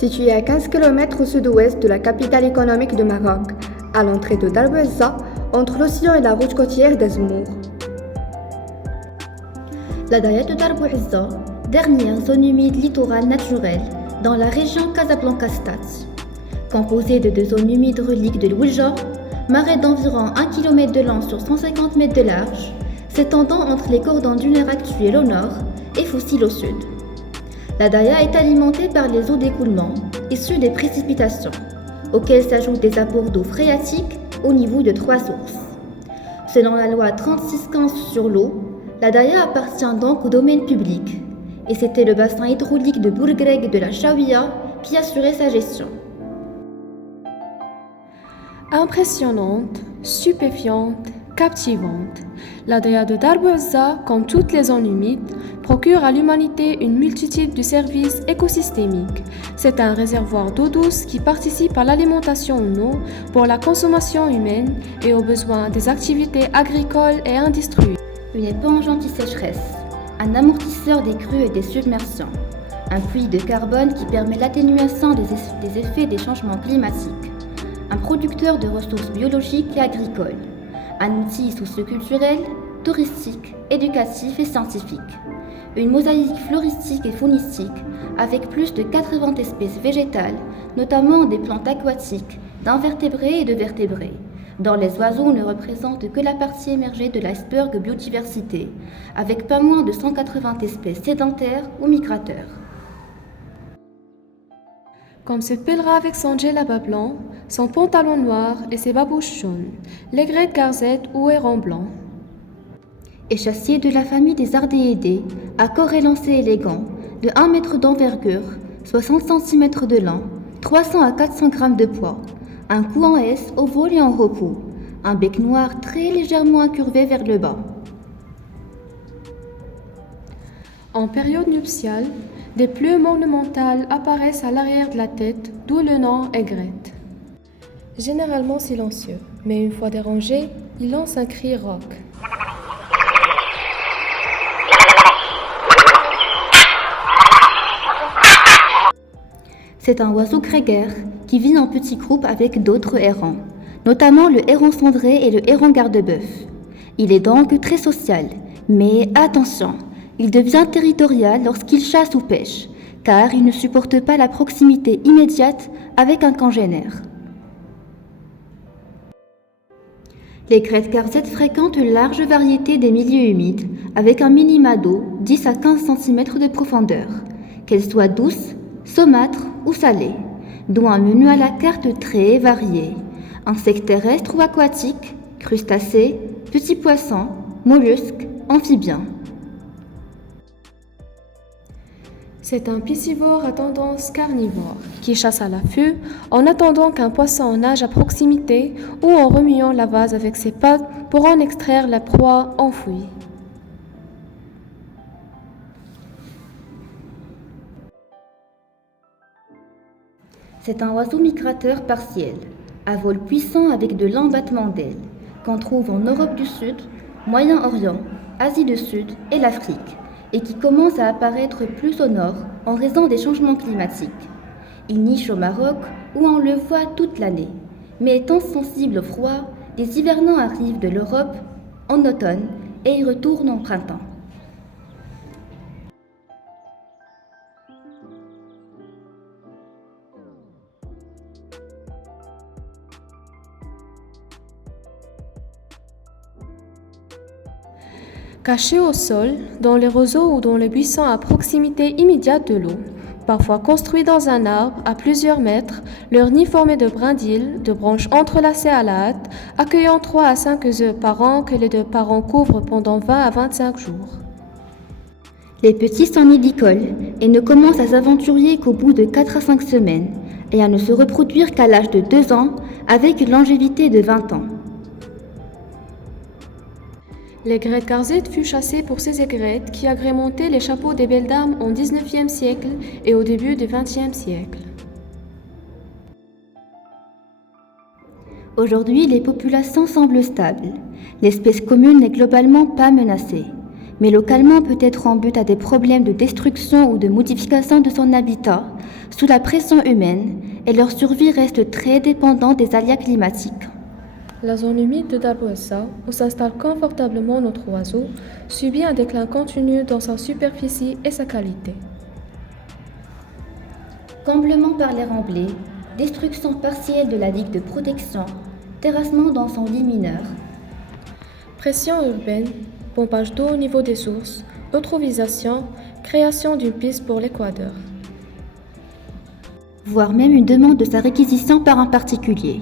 Situé à 15 km au sud-ouest de la capitale économique du Maroc, à l'entrée de Darb el-Aza, entre l'océan et la route côtière d'Azmour. La Daya de Darb el-Aza, dernière zone humide littorale naturelle dans la région Casablanca-Stade. Composée de deux zones humides reliques de l'Oulja, marais d'environ 1 km de long sur 150 mètres de large, s'étendant entre les cordons dunaires actuels au nord et fossiles au sud. La Daya est alimentée par les eaux d'écoulement issues des précipitations, auxquelles s'ajoutent des apports d'eau phréatique au niveau de 3 sources. Selon la loi 3615 sur l'eau, la Daya appartient donc au domaine public, et c'était le bassin hydraulique de Bourgreg de la Chaouia qui assurait sa gestion. Impressionnante, stupéfiante, captivante, la Daya de Darb el-Aza, comme toutes les zones humides, procure à l'humanité une multitude de services écosystémiques. C'est un réservoir d'eau douce qui participe à l'alimentation en eau pour la consommation humaine et aux besoins des activités agricoles et industrielles. Une éponge anti-sécheresse, un amortisseur des crues et des submersions, un puits de carbone qui permet l'atténuation des effets des changements climatiques, un producteur de ressources biologiques et agricoles, un outil socio-culturel, touristique, éducatif et scientifique, une mosaïque floristique et faunistique avec plus de 80 espèces végétales, notamment des plantes aquatiques, d'invertébrés et de vertébrés, dont les oiseaux ne représentent que la partie émergée de l'iceberg biodiversité, avec pas moins de 180 espèces sédentaires ou migrateurs. Comme ce pèlerin avec son djellaba blanc, son pantalon noir et ses babouches jaunes, l'aigrette garzette ou héron blanc. Échassier de la famille des ardéidés, à corps élancé élégant, de 1 mètre d'envergure, 60 cm de long, 300 à 400 g de poids, un cou en S au vol et en repos, un bec noir très légèrement incurvé vers le bas. En période nuptiale, des plumes ornementales apparaissent à l'arrière de la tête, d'où le nom aigrette. Généralement silencieux, mais une fois dérangé, il lance un cri rauque. C'est un oiseau grégaire qui vit en petits groupes avec d'autres hérons, notamment le héron cendré et le héron garde-bœuf. Il est donc très social, mais attention, il devient territorial lorsqu'il chasse ou pêche, car il ne supporte pas la proximité immédiate avec un congénère. L'aigrette garzette fréquente une large variété des milieux humides, avec un minima d'eau 10 à 15 cm de profondeur, qu'elle soit douce, saumâtre ou salée, dont un menu à la carte très varié. Insectes terrestres ou aquatiques, crustacés, petits poissons, mollusques, amphibiens. C'est un piscivore à tendance carnivore qui chasse à l'affût en attendant qu'un poisson nage à proximité ou en remuant la vase avec ses pattes pour en extraire la proie enfouie. C'est un oiseau migrateur partiel, à vol puissant avec de longs battements d'ailes, qu'on trouve en Europe du Sud, Moyen-Orient, Asie du Sud et l'Afrique, et qui commence à apparaître plus au nord en raison des changements climatiques. Il niche au Maroc où on le voit toute l'année, mais étant sensible au froid, les hivernants arrivent de l'Europe en automne et y retournent en printemps. Cachés au sol, dans les roseaux ou dans les buissons à proximité immédiate de l'eau, parfois construits dans un arbre à plusieurs mètres, leur nid formé de brindilles, de branches entrelacées à la hâte, accueillant 3 à 5 œufs par an que les deux parents couvrent pendant 20 à 25 jours. Les petits sont nidicoles et ne commencent à s'aventurier qu'au bout de 4 à 5 semaines et à ne se reproduire qu'à l'âge de 2 ans avec une longévité de 20 ans. L'aigrette garzette fut chassée pour ses aigrettes qui agrémentaient les chapeaux des belles dames au XIXe siècle et au début du XXe siècle. Aujourd'hui, les populations semblent stables. L'espèce commune n'est globalement pas menacée, mais localement peut être en but à des problèmes de destruction ou de modification de son habitat, sous la pression humaine et leur survie reste très dépendante des aléas climatiques. La zone humide de Darbouzza, où s'installe confortablement notre oiseau, subit un déclin continu dans sa superficie et sa qualité. Comblement par les remblais, destruction partielle de la digue de protection, terrassement dans son lit mineur. Pression urbaine, pompage d'eau au niveau des sources, eutrophisation, création d'une piste pour l'Équateur. Voire même une demande de sa réquisition par un particulier.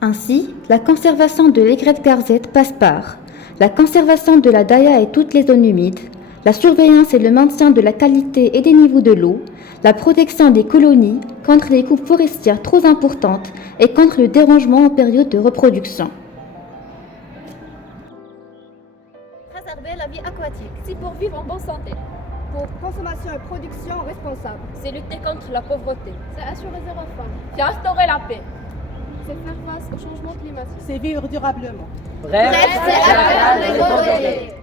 Ainsi, la conservation de l'aigrette garzette passe par la conservation de la daya et toutes les zones humides, la surveillance et le maintien de la qualité et des niveaux de l'eau, la protection des colonies contre les coupes forestières trop importantes et contre le dérangement en période de reproduction. Préserver la vie aquatique, c'est pour vivre en bonne santé. Pour consommation et production responsable. C'est lutter contre la pauvreté. C'est assurer zéro faim. C'est instaurer la paix. C'est faire face au changement climatique. C'est vivre durablement. Bref, c'est